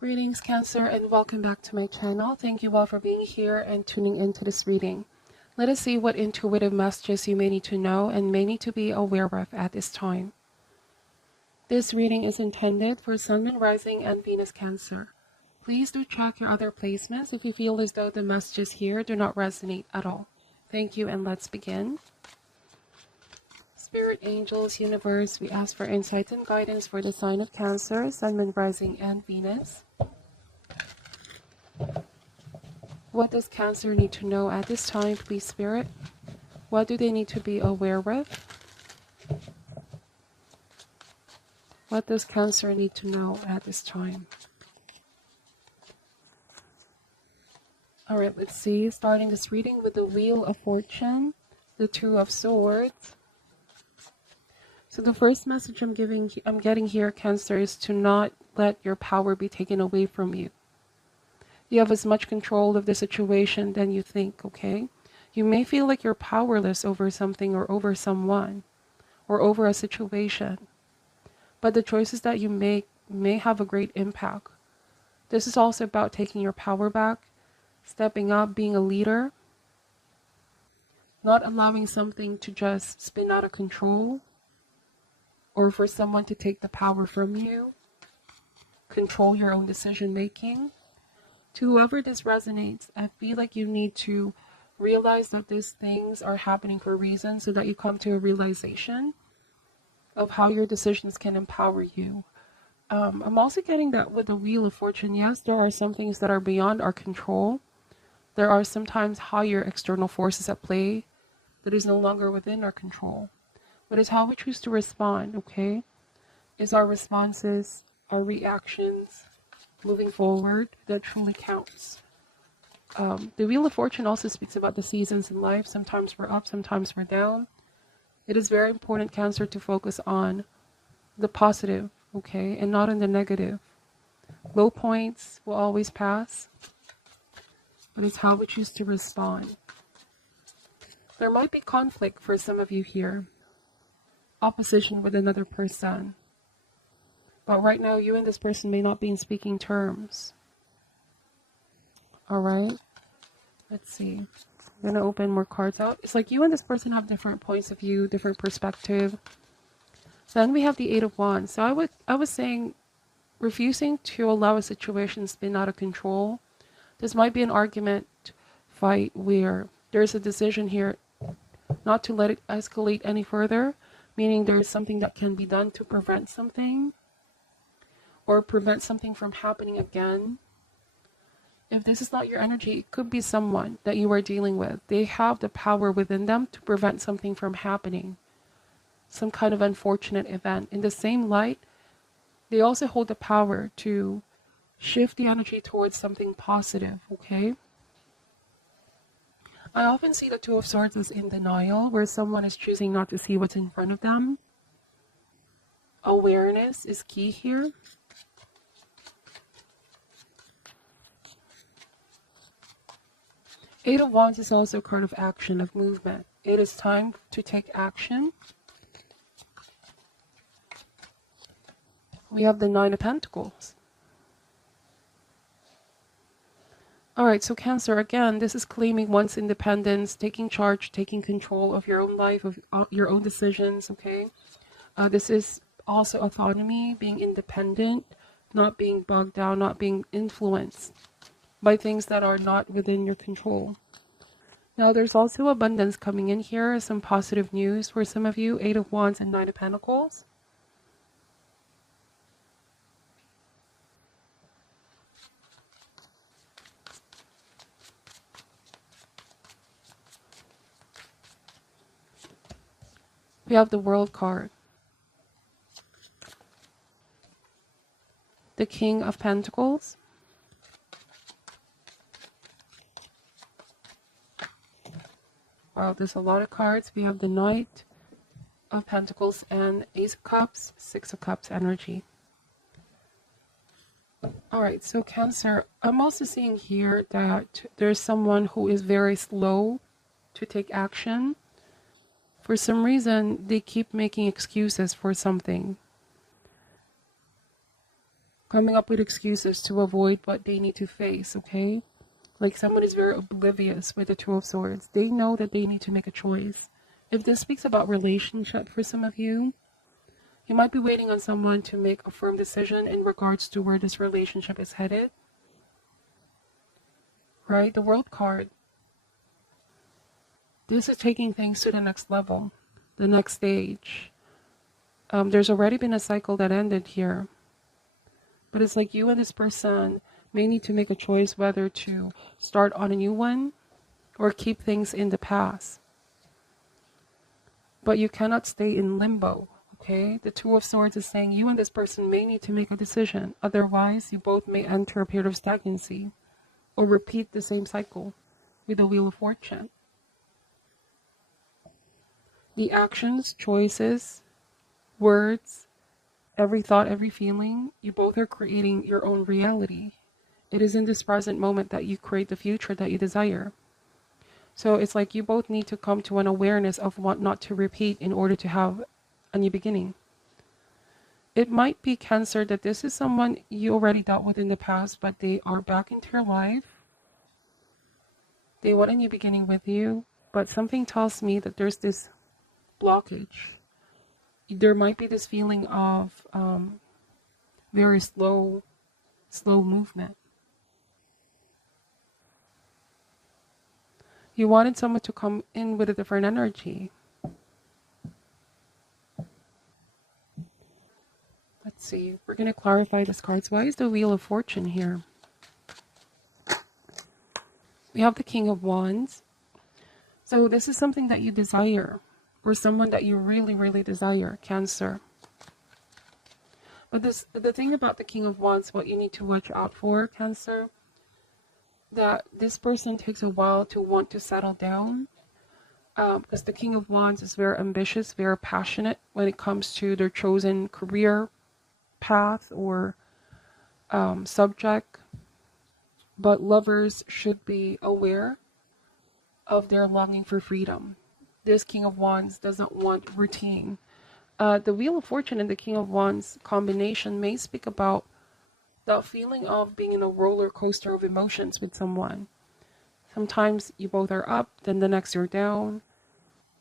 Greetings, Cancer, and welcome back to my channel. Thank you all for being here and tuning into this reading. Let us see what intuitive messages you may need to know and may need to be aware of at this time. This reading is intended for Sun, Moon, Rising, and Venus Cancer. Please do check your other placements if you feel as though the messages here do not resonate at all. Thank you, and let's begin. Spirit, angels, universe, we ask for insight and guidance for the sign of Cancer, Sun, Moon, Rising, and Venus. What does Cancer need to know at this time, please, Spirit? What do they need to be aware of? What does Cancer need to know at this time? Alright, let's see. Starting this reading with the Wheel of Fortune, the Two of Swords. So the first message I'm getting here, Cancer, is to not let your power be taken away from you. You have as much control of the situation than you think, okay? You may feel like you're powerless over something or over someone or over a situation, but the choices that you make may have a great impact. This is also about taking your power back, stepping up, being a leader, not allowing something to just spin out of control or for someone to take the power from you. Control your own decision making. To whoever this resonates, I feel like you need to realize that these things are happening for a reason so that you come to a realization of how your decisions can empower you. I'm also getting that with the Wheel of Fortune, yes, there are some things that are beyond our control. There are sometimes higher external forces at play that is no longer within our control. But it's how we choose to respond, okay? It's our responses, our reactions, moving forward, that truly counts. The Wheel of Fortune also speaks about the seasons in life. Sometimes we're up, sometimes we're down. It is very important, Cancer, to focus on the positive, okay, and not on the negative. Low points will always pass, but it's how we choose to respond. There might be conflict for some of you here, opposition with another person. But right now, you and this person may not be in speaking terms. Alright? Let's see. I'm going to open more cards out. It's like you and this person have different points of view, different perspective. Then we have the Eight of Wands. So I was saying, refusing to allow a situation to spin out of control. This might be an argument, fight, where there's a decision here not to let it escalate any further. Meaning there's something that can be done to prevent something. Or prevent something from happening again. If this is not your energy, it could be someone that you are dealing with. They have the power within them to prevent something from happening. Some kind of unfortunate event. In the same light, they also hold the power to shift the energy towards something positive, okay? I often see the Two of Swords as in denial, where someone is choosing not to see what's in front of them. Awareness is key here. Eight of Wands is also a card of action, of movement. It is time to take action. We have the Nine of Pentacles. Alright, so Cancer, again, this is claiming one's independence, taking charge, taking control of your own life, of your own decisions, okay? This is also autonomy, being independent, not being bogged down, not being influenced by things that are not within your control. Now, there's also abundance coming in here, some positive news for some of you, Eight of Wands and Nine of Pentacles. We have the World card. The King of Pentacles. Wow, there's a lot of cards. We have the Knight of Pentacles and Ace of Cups, Six of Cups energy. Alright, so Cancer, I'm also seeing here that there's someone who is very slow to take action. For some reason, they keep making excuses for something. coming up with excuses to avoid what they need to face, okay? Like someone is very oblivious with the Two of Swords. They know that they need to make a choice. If this speaks about relationship for some of you, you might be waiting on someone to make a firm decision in regards to where this relationship is headed. Right? The World card. This is taking things to the next level, the next stage. There's already been a cycle that ended here. But it's like you and this person may need to make a choice whether to start on a new one or keep things in the past. But you cannot stay in limbo, okay? The Two of Swords is saying you and this person may need to make a decision. Otherwise, you both may enter a period of stagnancy or repeat the same cycle with the Wheel of Fortune. The actions, choices, words, every thought, every feeling, you both are creating your own reality. It is in this present moment that you create the future that you desire. So it's like you both need to come to an awareness of what not to repeat in order to have a new beginning. It might be Cancer that this is someone you already dealt with in the past, but they are back into your life. They want a new beginning with you, but something tells me that there's this blockage. There might be this feeling of very slow movement. You wanted someone to come in with a different energy. Let's see. We're going to clarify this cards. Why is the Wheel of Fortune here? We have the King of Wands. So this is something that you desire, or someone that you really, really desire, Cancer. But the thing about the King of Wands, what you need to watch out for, Cancer, that this person takes a while to want to settle down, because the King of Wands is very ambitious, very passionate when it comes to their chosen career path or subject. But lovers should be aware of their longing for freedom. This King of Wands doesn't want routine. The Wheel of Fortune and the King of Wands combination may speak about the feeling of being in a roller coaster of emotions with someone. Sometimes you both are up, then the next you're down.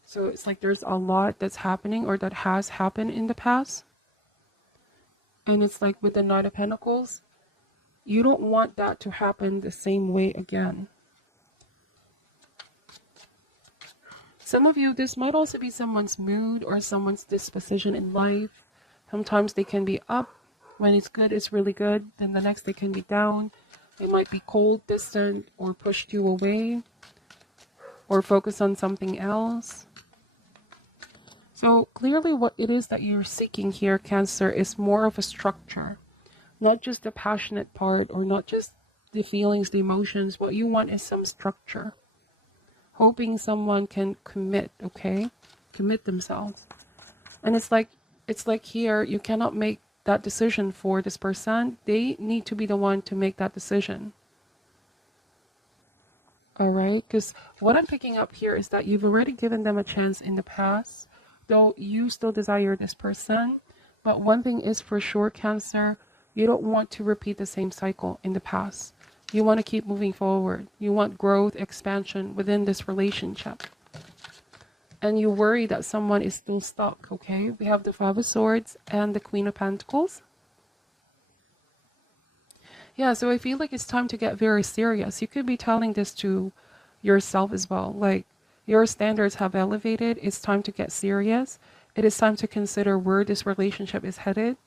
So it's like there's a lot that's happening or that has happened in the past. And it's like with the Knight of Pentacles, you don't want that to happen the same way again. Some of you, this might also be someone's mood or someone's disposition in life. Sometimes they can be up. When it's good, it's really good. Then the next they can be down. They might be cold, distant, or pushed you away, or focus on something else. So clearly what it is that you're seeking here, Cancer, is more of a structure. Not just the passionate part or not just the feelings, the emotions. What you want is some structure. Hoping someone can commit, okay? Commit themselves. And it's like here, you cannot make that decision for this person. They need to be the one to make that decision. All right? Because what I'm picking up here is that you've already given them a chance in the past, though you still desire this person. But one thing is for sure, Cancer, you don't want to repeat the same cycle in the past. You want to keep moving forward. You want growth, expansion within this relationship. And you worry that someone is still stuck, okay? We have the Five of Swords and the Queen of Pentacles. Yeah, so I feel like it's time to get very serious. You could be telling this to yourself as well. Like, your standards have elevated. It's time to get serious. It is time to consider where this relationship is headed,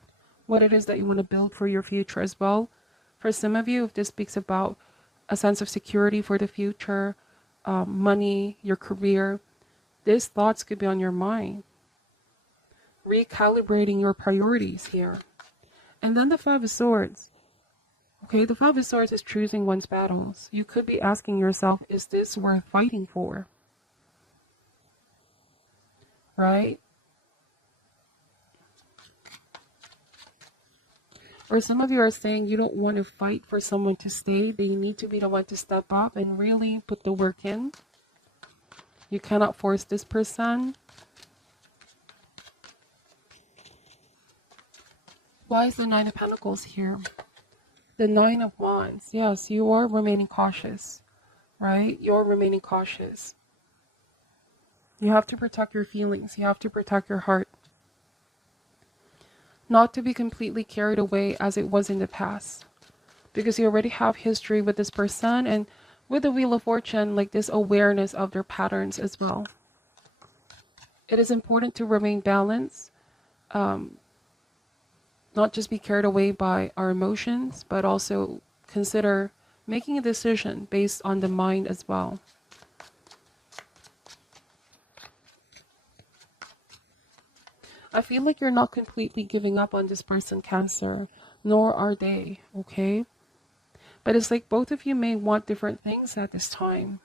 what it is that you want to build for your future as well. For some of you, if this speaks about a sense of security for the future, money, your career, these thoughts could be on your mind. Recalibrating your priorities here. And then the Five of Swords. Okay, the Five of Swords is choosing one's battles. You could be asking yourself, is this worth fighting for? Right? Or some of you are saying you don't want to fight for someone to stay. They need to be the one to step up and really put the work in. You cannot force this person. Why is the Nine of Pentacles here? The Nine of Wands. Yes, you are remaining cautious, right? You're remaining cautious. You have to protect your feelings. You have to protect your heart. Not to be completely carried away as it was in the past. Because you already have history with this person, and with the Wheel of Fortune, like this awareness of their patterns as well. It is important to remain balanced. Not just be carried away by our emotions, but also consider making a decision based on the mind as well. I feel like you're not completely giving up on this person, Cancer, nor are they, okay? But it's like both of you may want different things at this time.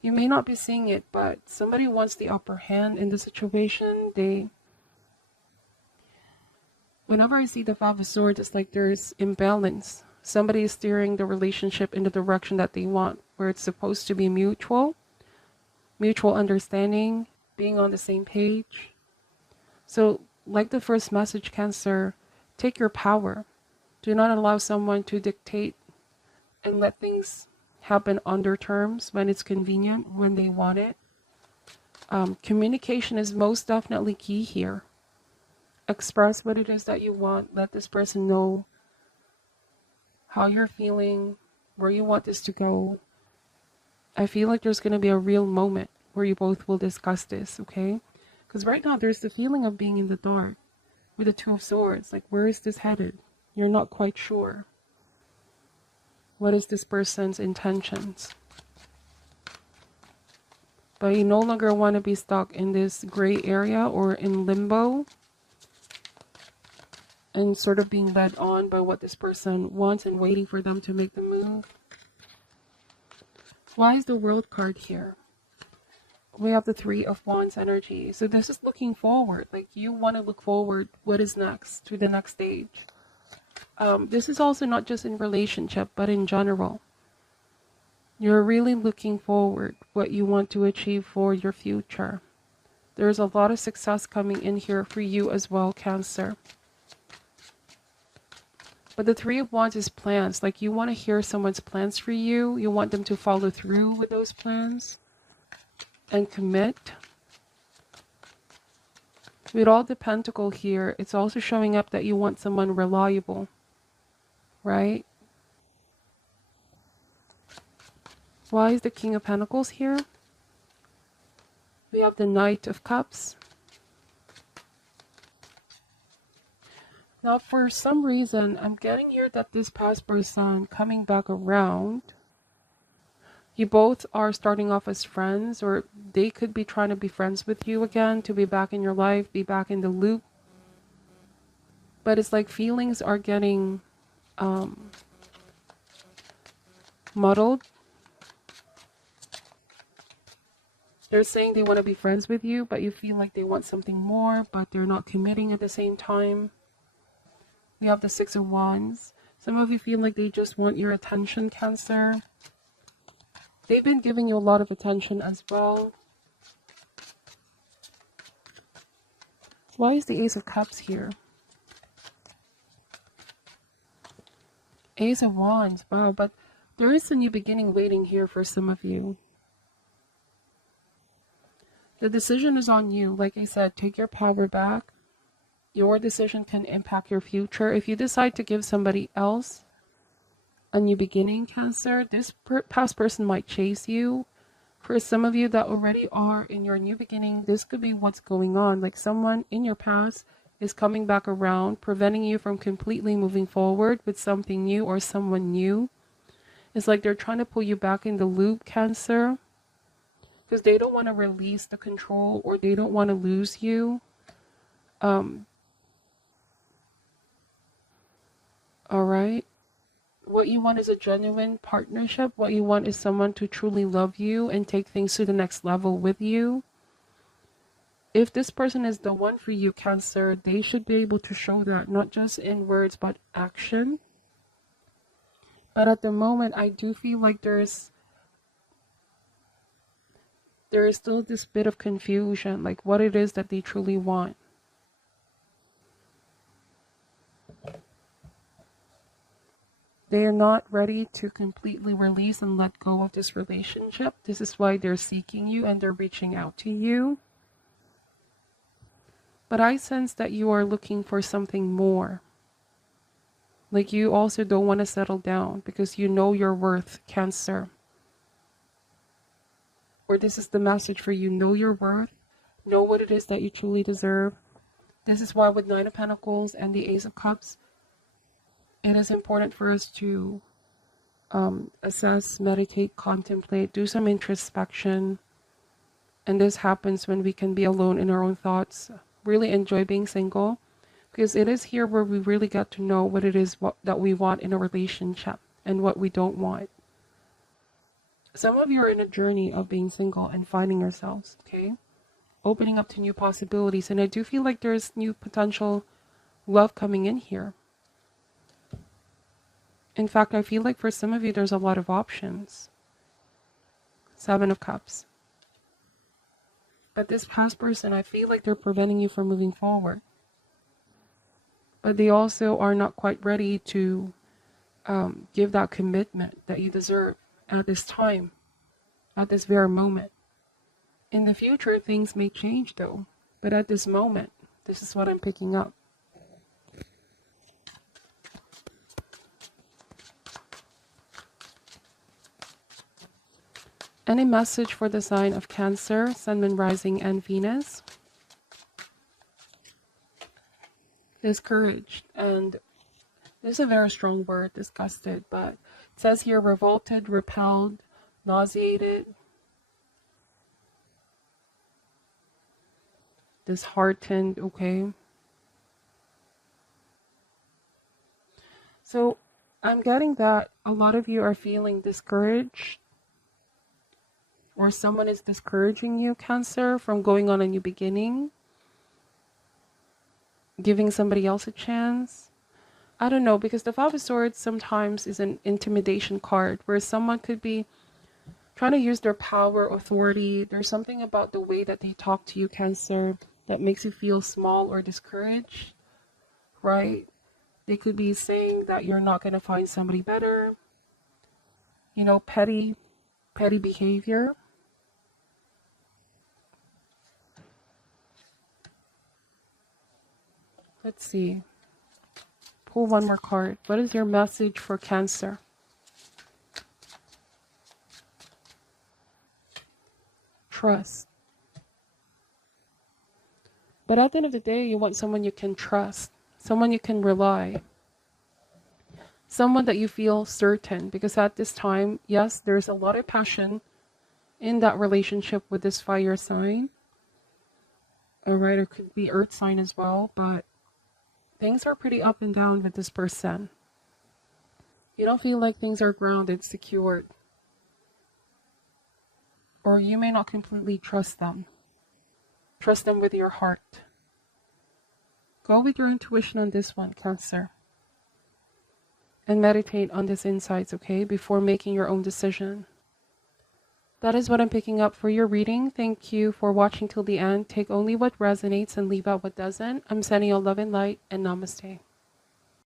You may not be seeing it, but somebody wants the upper hand in the situation. Whenever I see the Five of Swords, it's like there's imbalance. Somebody is steering the relationship in the direction that they want, where it's supposed to be mutual understanding, being on the same page. So, like the first message, Cancer, take your power. Do not allow someone to dictate and let things happen on their terms when it's convenient, when they want it. Communication is most definitely key here. Express what it is that you want. Let this person know how you're feeling, where you want this to go. I feel like there's going to be a real moment where you both will discuss this, okay? Because right now there's the feeling of being in the dark with the Two of Swords. Like, where is this headed? You're not quite sure. What is this person's intentions? But you no longer want to be stuck in this gray area or in limbo and sort of being led on by what this person wants and waiting for them to make the move. Why is the World card here? We have the Three of Wands energy. So this is looking forward. Like, you want to look forward. What is next? To the next stage. This is also not just in relationship, but in general. You're really looking forward what you want to achieve for your future. There's a lot of success coming in here for you as well, Cancer. But the Three of Wands is plans. Like, you want to hear someone's plans for you. You want them to follow through with those plans and commit. With all the Pentacle here, it's also showing up that you want someone reliable, right? Why is the King of Pentacles here? We have the Knight of Cups. Now, for some reason, I'm getting here that this past person coming back around, you both are starting off as friends, or they could be trying to be friends with you again, to be back in your life, be back in the loop. But it's like feelings are getting muddled. They're saying they want to be friends with you, but you feel like they want something more, but they're not committing at the same time. We have the Six of Wands. Some of you feel like they just want your attention, Cancer. They've been giving you a lot of attention as well. Why is the Ace of Cups here? Ace of Wands. Wow, but there is a new beginning waiting here for some of you. The decision is on you. Like I said, take your power back. Your decision can impact your future. If you decide to give somebody else a new beginning, Cancer, this past person might chase you. For some of you that already are in your new beginning, this could be what's going on. Like, someone in your past is coming back around, preventing you from completely moving forward with something new or someone new. It's like they're trying to pull you back in the loop, Cancer, because they don't want to release the control, or they don't want to lose you. All right. What you want is a genuine partnership. What you want is someone to truly love you and take things to the next level with you. If this person is the one for you, Cancer, they should be able to show that, not just in words, but action. But at the moment, I do feel like there is still this bit of confusion, like what it is that they truly want. They are not ready to completely release and let go of this relationship. This is why they're seeking you and they're reaching out to you. But I sense that you are looking for something more. Like you also don't want to settle down because you know your worth, Cancer. Or this is the message for you. Know your worth. Know what it is that you truly deserve. This is why with Nine of Pentacles and the Ace of Cups, it is important for us to assess, meditate, contemplate, do some introspection. And this happens when we can be alone in our own thoughts. Really enjoy being single. Because it is here where we really get to know what it is that we want in a relationship and what we don't want. Some of you are in a journey of being single and finding yourselves, okay? Opening up to new possibilities. And I do feel like there's new potential love coming in here. In fact, I feel like for some of you, there's a lot of options. Seven of Cups. But this past person, I feel like they're preventing you from moving forward. But they also are not quite ready to give that commitment that you deserve at this time, at this very moment. In the future, things may change though. But at this moment, this is what I'm picking up. Any message for the sign of Cancer, Sun, Moon, Rising, and Venus? Discouraged, and this is a very strong word, disgusted, but it says here revolted, repelled, nauseated, disheartened, okay? So I'm getting that a lot of you are feeling discouraged, or someone is discouraging you, Cancer, from going on a new beginning. Giving somebody else a chance. I don't know, because the Five of Swords sometimes is an intimidation card where someone could be trying to use their power, authority. There's something about the way that they talk to you, Cancer, that makes you feel small or discouraged, right? They could be saying that you're not going to find somebody better. You know, petty behavior. Let's see. Pull one more card. What is your message for Cancer? Trust. But at the end of the day, you want someone you can trust. Someone you can rely. Someone that you feel certain. Because at this time, yes, there's a lot of passion in that relationship with this fire sign. Alright, it could be earth sign as well, but things are pretty up and down with this person. You don't feel like things are grounded, secured. Or you may not completely trust them. Trust them with your heart. Go with your intuition on this one, Cancer. And meditate on these insights, okay, before making your own decision. That is what I'm picking up for your reading. Thank you for watching till the end. Take only what resonates and leave out what doesn't. I'm sending you love and light, and namaste.